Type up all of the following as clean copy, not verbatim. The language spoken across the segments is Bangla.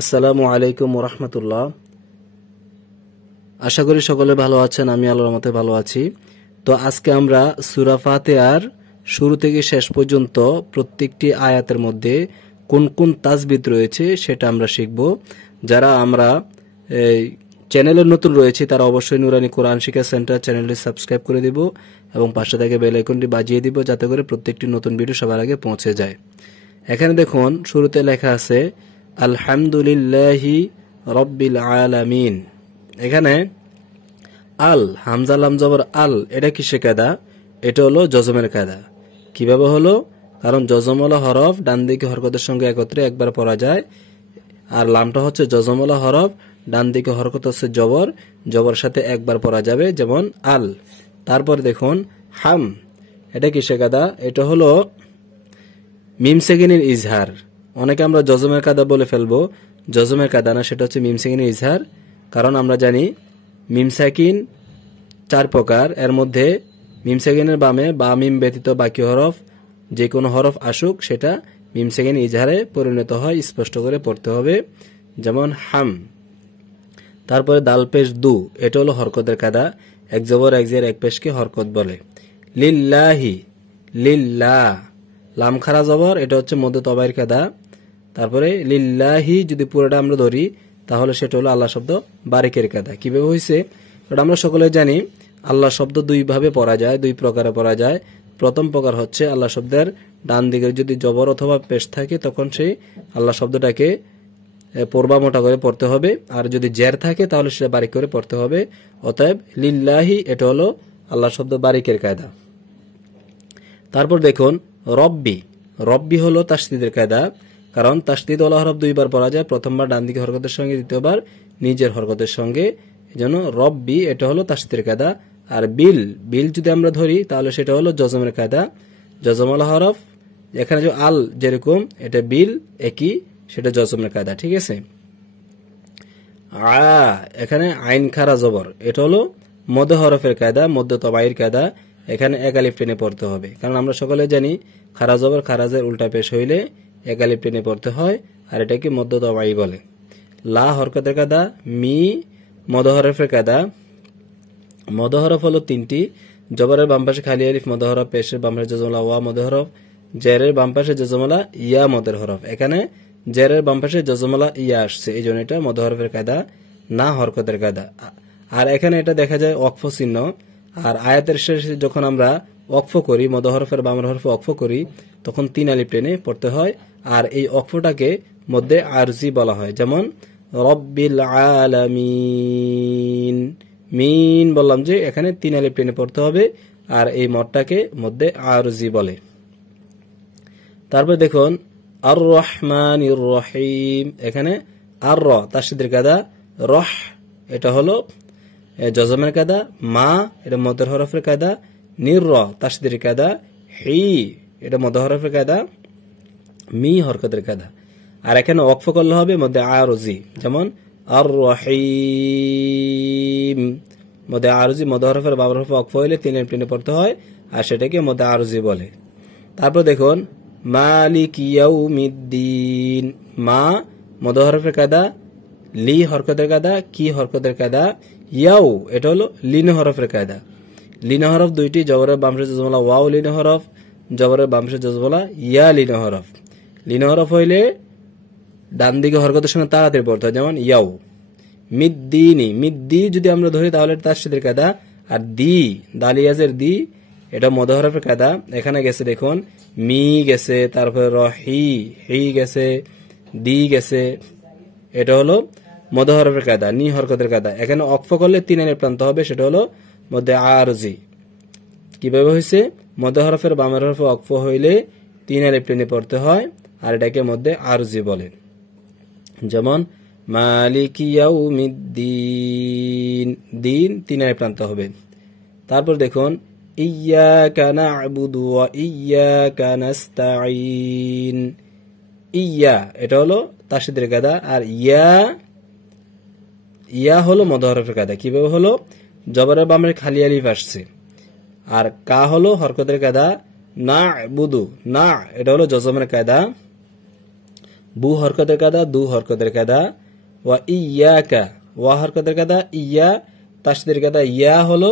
আসসালামু আলাইকুম ওরহমতুল্লাহ। আশা করি সকলে ভালো আছেন, আমি আল্লাহর রহমতে ভালো আছি। তো আজকে আমরা সূরা ফাতিহার শুরু থেকে শেষ পর্যন্ত প্রত্যেকটি আয়াতের মধ্যে কোন কোন তাসবিদ রয়েছে সেটা আমরা শিখব। যারা আমরা এই চ্যানেলে নতুন রয়েছে তারা অবশ্যই নুরানি কোরআন শিক্ষা সেন্টার চ্যানেলটি সাবস্ক্রাইব করে দিব এবং পাশে থেকে বেল আইকনটি বাজিয়ে দিব যাতে করে প্রত্যেকটি নতুন ভিডিও সবার আগে পৌঁছে যায়। এখানে দেখুন শুরুতে লেখা আছে আলহামদুলিল্লাহি রব্বিল আলামিন। এখানে আল হামজা লাম জবর আল, এটা কিসের কায়দা? এটা হলো জজমের কায়দা। কিভাবে হলো? কারণ জজমওয়ালা হরফ ডান দিকে হরকতের সঙ্গে একত্রে একবার পড়া যায়, আর লামটা হচ্ছে জজমওয়ালা হরফ, ডান দিকে হরকত হচ্ছে জবর, জবর সাথে একবার পড়া যাবে, যেমন আল। তারপর দেখুন হাম, এটা কিসের কায়দা? এটা হলো মিম সেকেন্ডের ইজহার। অনেকে আমরা জজমের কায়দা বলে ফেলবো, জজমের কায়দা না, সেটা হচ্ছে মিম সেকেন্ডের ইজহার। কারণ আমরা জানি মিম সাকিন 4 প্রকার, এর মধ্যে মিম সেকেন্ডের বামে বা মিম ব্যতীত বাকি হরফ যে কোনো হরফ আসুক সেটা মিম সেকেন্ড ইজহারে পরিণত হয়, স্পষ্ট করে পড়তে হবে, যেমন হাম। তারপরে দাল পেশ দু, এটা হলো হরকতের কায়দা, এক জবর এক জের এক পেশকে হরকত বলে। লিল্লাহি, লিল্লাহ, লাম খারা জবর, এটা হচ্ছে মধ্য তবাইর কায়দা। তারপরে লিল্লাহি যদি পুরোটা আমরা ধরি তাহলে সেটা হলো আল্লাহ শব্দ বারিকের কায়দা। কিভাবে হয়েছে ওটা আমরা সকলে জানি। আল্লাহ শব্দ দুই ভাবে পড়া যায়, দুই প্রকারে পড়া যায়। প্রথম প্রকার হচ্ছে আল্লাহ শব্দের ডান দিকে যদি জবর অথবা পেশ থাকে তখন সেই আল্লাহ শব্দটাকে পড়বা মোটা করে পড়তে হবে, আর যদি জের থাকে তাহলে সেটা বারিক করে পড়তে হবে। অতএব লিল্লাহি এটা হলো আল্লাহ শব্দ বারিকের কায়দা। তারপর দেখুন রব্বি, রব্বি হলো তাসদীদের কায়দা। কারণ তাসদীদ ওয়ালা হরফ দুইবার পড়া যায়, প্রথমবার ডান দিকে হরকতের সঙ্গে, দ্বিতীয়বার নিজের হরকতের সঙ্গে, এজন্য রব্বি এটা হলো তাসদীদের কায়দা। আর বিল, বিল যদি আমরা ধরি তাহলে সেটা হলো জজমের কায়দা, জজম ওয়ালা হরফ। এখানে যে আল যেরকম এটা বিল একই, সেটা জজমের কায়দা, ঠিক আছে। এখানে আইন খারা জবর, এটা হলো মধ্য হরফের কায়দা, মধ্য তবাইর কায়দা। এখানে এক আলিফ টেনে পড়তে হবে, কারণ আমরা সকলে জানি খারা জবর খারাজের উল্টা পেশ হইলে এক আলিফ টেনে পড়তে হয়, আর এটাকে মধ্য তবাই বলে। লা হরকতের কায়দা, মি মধ্য হরফের কায়দা। মধ্য হরফ হলো 3টি, জবরের বাম পাশে খালি আলিফ মধ্য হরফ, পেশের বাম পাশে জজমলা ওয়া মধ্য হরফ, জেরের বাম পাশে জজমলা ইয়া মধ্য হরফ। এখানে জেরের বাম পাশে জজমলা ইয়া আসছে, এই জন্য এটা মধ্য হরফের কায়দা, না হরকতের কায়দা। আর এখানে এটা দেখা যায় ওয়াকফ চিহ্ন। আর আয়াতের শেষে যখন আমরা ওয়াকফ করি, মধ্য হরফের বাম হরফে ওয়াকফ করি, তখন 3 আলিফ টেনে পড়তে হয়। আর এই ওয়াকফটাকে মধ্যে আরজি বলা হয়, যেমন রব্বিল আলামিন। মিন বললাম যে এখানে 3 আলিফ টেনে পড়তে হবে, আর এই মদটাকে মধ্যে আরজি বলে। তারপর দেখুন আর রহমানির রহিম, এখানে আর র তাসদীদের কায়দা, রহ এটা হলো জজমের কায়দা, মা এটা মধ্য হরফের কায়দা, নির র তাসদীদের কায়দা, হি এটা মধ্য হরফের কায়দা, মি হরকতের কায়দা। আর এখানে ওয়াকফ করলে হবে মধ্যে আরজি, যেমন আর রহিম, মধ্যে আরজি মধ্য হরফের বাম হরফে ওয়াকফ হইলে 3 আলিফ টেনে পড়তে হয়, আর সেটাকে মধ্যে আরজি বলে। তারপর দেখুন মালিক ইয়াউমিদ্দিন, মা মধ্য হরফের কায়দা, লি হরকতের কায়দা, কি হরকতের কায়দা, ইয়াউ এটা হলো লিন হরফের কায়দা। লিন হরফ 2টি, জবরের বাম পাশে জজমলা ওয়াও লিন হরফ, জবরের বাম পাশে জজমলা ইয়া লিন হরফ। লিন হরফ হইলে ডান দিকে হরকতের সঙ্গে তাড়াতাড়ি পড়তে হয়, যেমন ইয়াউ। মিদ্দিনি, মিদ্দি যদি আমরা ধরি তাহলে তাসদীদের কায়দা। আর দি দালিয়াজের দি এটা মধ্য হরফের কায়দা। এখানে গেছে দেখুন মি গেছে, তারপরে রহি, হি গেছে, দি গেছে, এটা হলো মধ্য হরফের কায়দা, নি হরকতের কায়দা। এখানে ওয়াকফ করলে 3 আলিফ টানতে হবে, সেটা হলো মধ্যে আরজি। কিভাবে হয়েছে? মধ্য হরফের বামের হরফে ওয়াকফ হইলে 3 আলিফ টেনে পড়তে হয়, আর এটাকে মধ্যে আরজি বলে, যেমন মালিক ইয়াউমিদ্দিন, দিন 3 আলিফ টানতে হবে। তারপর দেখুন ইয়্যাকা না'বুদু ওয়া ইয়্যাকা নাস্তাঈন, ইয়া এটা হলো তাসদীদের কায়দা, আর ইয়া ইয়া হলো মধ্য হরফের কায়দা। কিভাবে হলো? জবরের বামের খালি আলিফ আসছে, আর কা হলো হরকতের কায়দা, না'বুদু, না এটা হলো জজমের কায়দা, বু হরকতের কাদা, দু হরকতের কাদা। ওয়া ইয়াকা, ওয়া হরকতের কাদা, ইয়া তাসদীদের কাদা, ইয়া হলো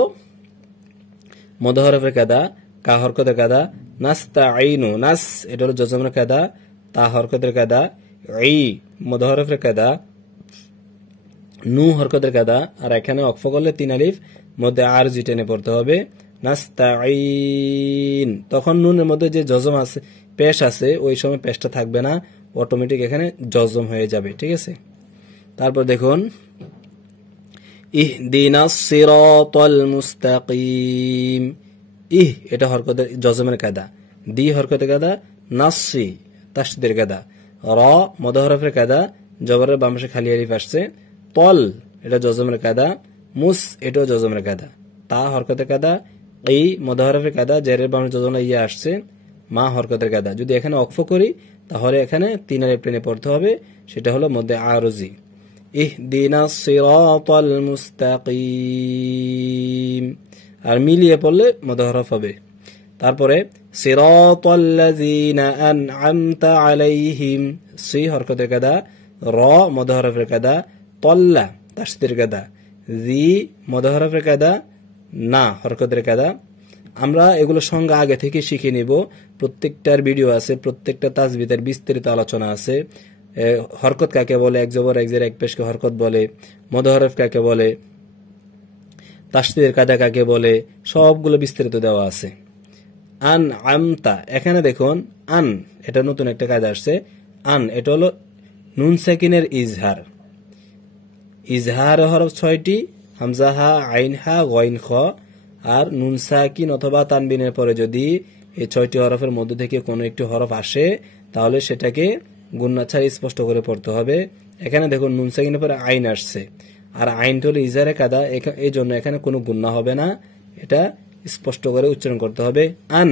মদ হরফের কাদা, কা হরকতের কাদা। নাস্তাঈনু, নাস এটা হলো জজমের কাদা, তা হরকতের কাদা। ই মদ হরফের কাদা, নু হরকতের কাদা। আর এখানে অক্ফ করলে 3 আলিফ মধ্যে আর জি টেনে পড়তে হবে। নাস্তাঈন, তখন নুনের মধ্যে যে জজম আছে, পেশ আছে, ওই সময় পেশটা থাকবে না, অটোমেটিক এখানে জজম হয়ে যাবে। ঠিক আছে, তারপর দেখুন ইহদিনাস সিরাতাল মুস্তাকিম। ইহ এটা হরকতের জজমের কায়দা, দি হরকতের কায়দা, নাসি তাসদীদের কায়দা, র মদ হরফের কায়দা, জবরের বাম পাশে খালি আলিফ আসছে। তল এটা জজমের কায়দা, মুস এটাও জজমের কায়দা, তা হরকতের কায়দা, এই মদ হরফের কায়দা, জেরের বাম জজমে ইয়া আসছে, মা হরকতের কায়দা। যদি এখানে অক্ফ করি তাহলে এখানে 3 আলিফ টেনে পড়তে হবে, সেটা হলো মধ্যে আরজি। ইহদিনাস সিরাতাল মুস্তাকিম, আর মিলিয়ে পড়লে মদ হরফ হবে। তারপরে সিরাতাল্লাযীনা আন'আমতা আলাইহিম, সি হরকতের কাদা, র মদ হরফের কাদা, তল্লা তাসদীদের কাদা, জি মদ হরফের কাদা, না হরকতের কাদা। আমরা এগুলো সংজ্ঞা আগে থেকে শিখে নিব, প্রত্যেকটার ভিডিও আছে, প্রত্যেকটা তাসবিদের বিস্তারিত আলোচনা আছে। হরকত কাকে বলে, এক জবর এক জের এক পেশকে হরকত বলে, মদ হরফ কাকে বলে, তাসদীদের কাদা কাকে বলে, সবগুলো বিস্তারিত দেওয়া আছে। আন আমতা, এখানে দেখুন আন এটা নতুন একটা কায়দা আসছে। আন এটা হলো নুন সাকিনের ইজহার। ইজহার হরফ 6টি, হামজা হা, আইন হা, গইন খ। আর নুন সাকিন অথবা তানবিনের পরে যদি এই 6টি হরফের মধ্যে থেকে কোনো একটি হরফ আসে তাহলে সেটাকে গুন্না ছাড়া স্পষ্ট করে পড়তে হবে। এখানে দেখুন নুন সাকিনের পরে আইন আসছে, আর আইনটা হলো ইজহারের কাদা, এই জন্য এখানে কোনো গুন্না হবে না, এটা স্পষ্ট করে উচ্চারণ করতে হবে। আন,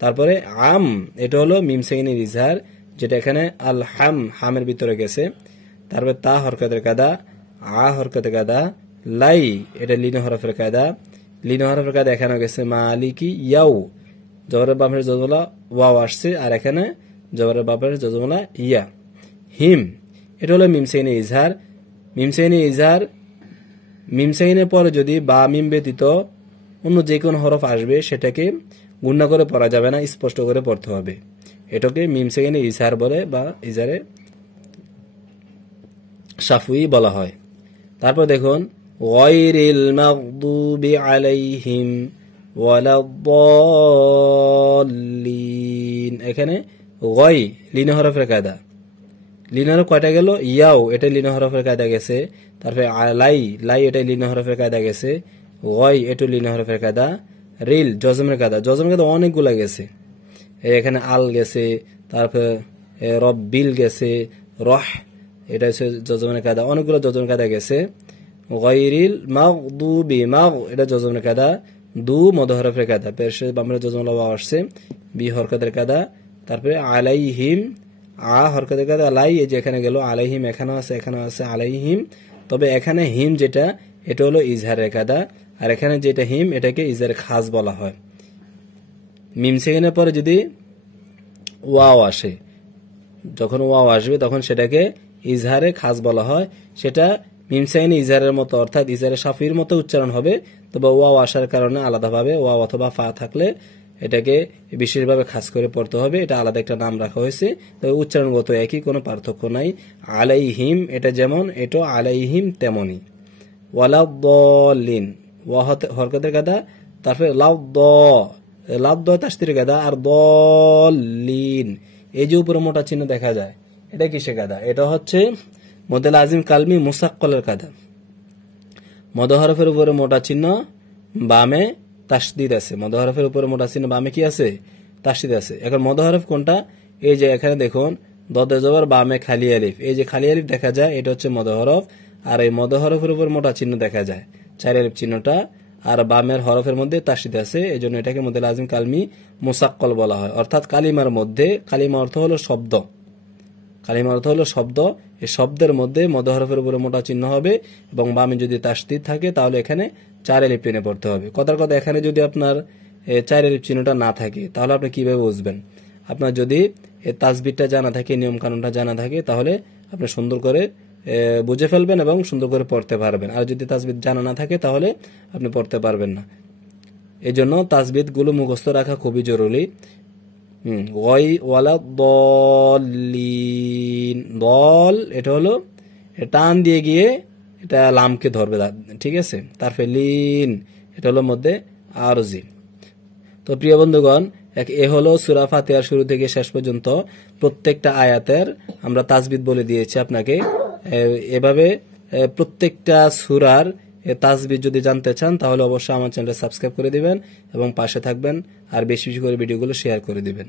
তারপরে আম এটা হলো মিম সাকিনের ইজহার, যেটা এখানে আল হাম, হামের ভিতরে গেছে। তারপরে তা হরকতের কাদা, আ হরকতের কাদা, লাই এটা লিন হরফের কায়দা, লিন হরফের কায়দা এখানে গেছে মালিকি ইয়াউ, জবরের বাপের জজমলা ওয়াও আসছে, আর এখানে জবরের বাপের জজমলা ইয়া। হিম এটা হলো মিম সাকিনের ইজহার। মিম সাকিনের ইজহার, মিম সাকিনের পরে যদি বা মিম ব্যতীত অন্য যে কোনো হরফ আসবে সেটাকে গুণনা করে পড়া যাবে না, স্পষ্ট করে পড়তে হবে। এটাকে মিম সাকিনের ইজহার বলে বা ইজহারে শাফুই বলা হয়। তারপর দেখুন গায়রিল মাগদুবি আলাইহিম ওয়ালাদ-দাল্লিন, এখানে গয় লিন হরফের কায়দা, লিন হরফ কয়টা গেল, ইয়াও এটা লিন হরফের কায়দা গেছে। তারপরে লাই, লাই এটা লিন হরফের কায়দা গেছে। গয় এটা লিন হরফের কায়দা। রিল জজমের কায়দা, জজমের কায়দা অনেকগুলা গেছে, এখানে আল গেছে, তারপরে রব্বিল গেছে, রহ এটা হচ্ছে জজমের কায়দা, অনেকগুলো জজমের কায়দা গেছে। গায়রিল মাগদুবি, মাগ এটা জজমের কায়দা, দু মদ হরফের কায়দা, পেশে বামরে জজমলা ওয়াও আসছে, বি হরকতের কায়দা। তারপরে আলাইহিম, আ হরকতের কায়দা, লাই এই যে এখানে গেল, আলাইহিম এখানেও আছে, এখানেও আছে আলাইহিম। তবে এখানে হিম যেটা এটা হলো ইজহারের কায়দা, আর এখানে যেটা হিম এটাকে ইজহারের খাস বলা হয়। মিম সাকিনের পরে যদি ওয়াও আসে, যখন ওয়াও আসবে তখন সেটাকে ইজহারে খাস বলা হয়। সেটা মিম সাকিন ইজহারের মতো, অর্থাৎ ইজহারে শাফির মতো উচ্চারণ হবে, তবে ওয়াও আসার কারণে আলাদাভাবে ওয়াও অথবা ফা থাকলে এটাকে বিশেষভাবে খাস করে পড়তে হবে, এটা আলাদা একটা নাম রাখা হয়েছে, তবে উচ্চারণগত একই, কোনো পার্থক্য নাই। আলাইহিম এটা যেমন, এটা আলাইহিম তেমনি। ওয়ালাদ-দাল্লিন ওয়া হরকতের কায়দা, তারপরে লাদ, লাদ তাসদীদের কায়দা, আর দল্লিন এই যে উপরে মোটা চিহ্ন দেখা যায় এটা কিসের কায়দা, এটা হচ্ছে মদে লাজিম কালমি মুসাক্কলের কায়দা। মদ হরফের উপরে মোটা চিহ্ন, বামে তাসদীদ আছে, মদ হরফের উপরে মোটা চিহ্ন বামে কি আছে, তাসদীদ আছে। এখন মদ হরফ কোনটা, এই যে এখানে দেখুন দদে জবর বামে খালি আলিফ, এই যে খালি আলিফ দেখা যায় এটা হচ্ছে মদ হরফ, আর এই মদ হরফের উপর মোটা চিহ্ন দেখা যায় 4 আলিফ চিহ্নটা, আর বামের হরফের মধ্যে তাসদীদ আছে, এই জন্য এটাকে মদে লাজিম কালমি মুসাক্কল বলা হয়। অর্থাৎ কালিমার মধ্যে, কালিমা অর্থ হলো শব্দ, কালিমা অর্থ হলো শব্দ, এই শব্দের মধ্যে মদ হরফের উপরে মোটা চিহ্ন হবে এবং বামে যদি তাসদীদ থাকে তাহলে এখানে 4 আলিফ টেনে পড়তে হবে। কথার কথা, এখানে যদি আপনার 4 আলিফ চিহ্নটা না থাকে তাহলে আপনি কিভাবে বুঝবেন, আপনার যদি এই তাসবিহটা জানা থাকে, নিয়ম কানুনটা জানা থাকে, তাহলে আপনি সুন্দর করে বুঝে ফেলবেন এবং সুন্দর করে পড়তে পারবেন। আর যদি তাসবিহ জানা না থাকে তাহলে আপনি পড়তে পারবেন না। এই জন্য তাসবিহ গুলো মুখস্থ রাখা খুবই জরুরি। ওয়ালা দলিন, দল এটা হলো টান দিয়ে গিয়ে এটা লামকে ধরবে, ঠিক আছে। তারপরে লিন এটা হলো মধ্যে আরজি। তো প্রিয় বন্ধুগণ, এ হলো সূরা ফাতিহার শুরু থেকে শেষ পর্যন্ত প্রত্যেকটা আয়াতের আমরা তাসবিহ বলে দিয়েছি আপনাকে। এভাবে প্রত্যেকটা সূরার তাসবিহ যদি জানতে চান তাহলে অবশ্যই আমার চ্যানেলটা সাবস্ক্রাইব করে দিবেন এবং পাশে থাকবেন, আর বেশি বেশি করে ভিডিওগুলো শেয়ার করে দিবেন।